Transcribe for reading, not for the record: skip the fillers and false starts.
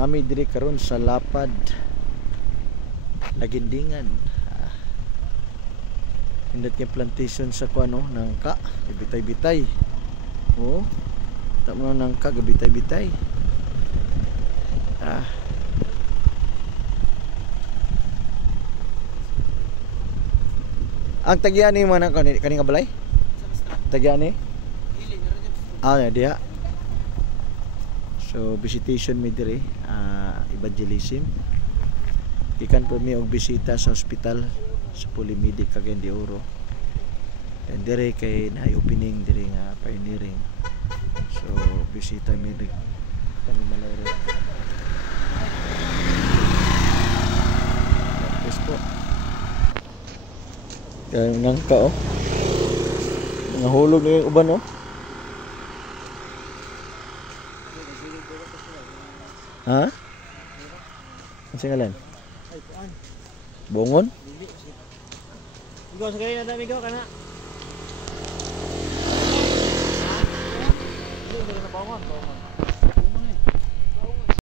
Nami diri karon sa Lapad Lagindingan. Indot kay plantation sa kuano nangka, bitay-bitay. Oh. Tamo nangka gabitay-bitay. Ang tagyan ni man kaning balay? Tagyan ni? Diha. So visitation mi diri, evangelism. Ikan po mi og bisita sa ospital sa Polimedic Cagayan de Oro. And dire kay na opening dire nga pioneering. So bisita mi diri kami maloro. Yes po. Kaya nangka oh. Nahulog na yung uban oh. Ha? Ano singalan? Bongon? Migo, sakay na dami ko, kana. Bongon.